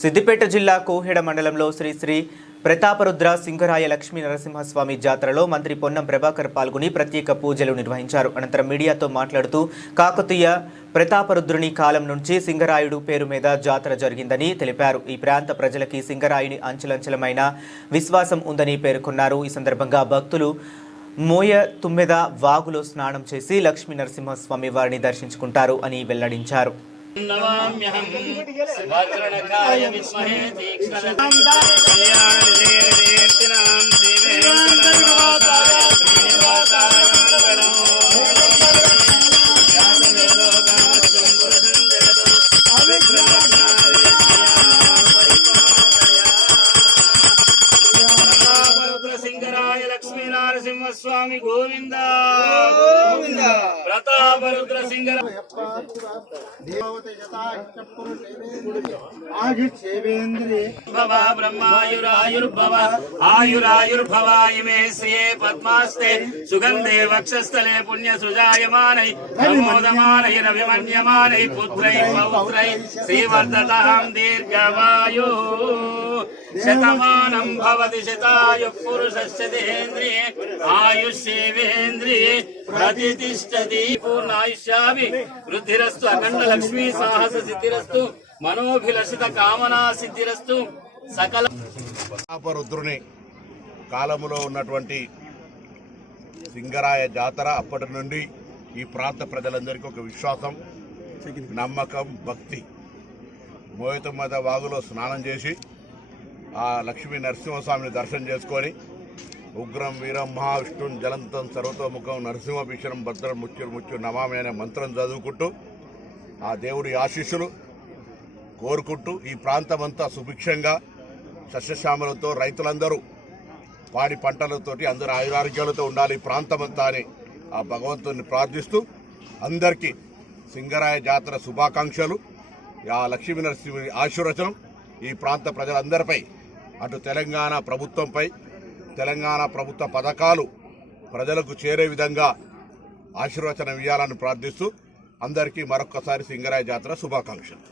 సిద్దిపేట జిల్లా కోహెడ మండలంలో శ్రీ శ్రీ ప్రతాపరుద్ర సింగరాయ లక్ష్మీ నరసింహస్వామి జాతరలో మంత్రి పొన్నం ప్రభాకర్ పాల్గొని ప్రత్యేక పూజలు నిర్వహించారు. అనంతరం మీడియాతో మాట్లాడుతూ కాకతీయ ప్రతాపరుద్రుని కాలం నుంచి సింగరాయుడు పేరు మీద జాతర జరిగిందని తెలిపారు. ఈ ప్రాంత ప్రజలకి సింగరాయుని అంచెలంచెలమైన విశ్వాసం ఉందని పేర్కొన్నారు. ఈ సందర్భంగా భక్తులు మోయ తుమ్మెద వాగులో స్నానం చేసి లక్ష్మీ నరసింహస్వామి వారిని దర్శించుకుంటారు అని వెల్లడించారు. సింగరాయ లక్ష్మీ నరసింహస్వామి గోవింద గోవింద. ప్రతాపరుద్ర సింగర భవ బ్రహ్మాయురాయుర్భవ ఆయురాయుర్భవాయిమే శ్రియే పద్మాస్తే సుగంధే వక్షస్థలే పుణ్య సృజాయమానై ప్రమోదమానై రవిమన్యమానై పుత్రై పౌత్రై శ్రీవర్ధతాం దీర్ఘవాయు శతమానం భవతి శతాయు పురుషస్యేంద్రియే ఆయుష్యేంద్రియే ప్రతిష్టతి పూర్ణాయుష్యాభి వృద్ధిరస్తు అఖండ లక్ష్మీ సాహస సిద్ధిరస్తు మనోభిలషిత కామనా సిద్ధిరస్తు సకల. ప్రతాపరుద్రుని కాలములో ఉన్నటువంటి సింగరాయ జాతర అప్పటి నుండి ఈ ప్రాంత ప్రజలందరికీ ఒక విశ్వాసం, నమ్మకం, భక్తి. మోయతుమ్మద వాగులో స్నానం చేసి ఆ లక్ష్మీ నరసింహస్వామిని దర్శనం చేసుకొని ఉగ్రం వీరం మహావిష్ణుం జలంతం సర్వతోముఖం నరసింహ భీషణం భద్రం ముత్యురు ముత్యు నమామి అనే మంత్రం చదువుకుంటూ ఆ దేవుడి ఆశీస్సులు కోరుకుంటూ ఈ ప్రాంతమంతా సుభిక్షంగా సస్యశ్యామలతో రైతులందరూ పాడి పంటలతోటి అందరూ ఆయురారోగ్యాలతో ఉండాలి ఈ ప్రాంతమంతా అని ఆ భగవంతుని ప్రార్థిస్తూ అందరికీ సింగరాయ జాతర శుభాకాంక్షలు. ఆ లక్ష్మీ నరసింహుని ఆశీర్వచనం ఈ ప్రాంత ప్రజలందరిపై, అటు తెలంగాణ ప్రభుత్వంపై, తెలంగాణ ప్రభుత్వ పథకాలు ప్రజలకు చేరే విధంగా ఆశీర్వచనం ఇవ్వాలని ప్రార్థిస్తూ అందరికీ మరొక్కసారి సింగరాయ జాతర శుభాకాంక్షలు.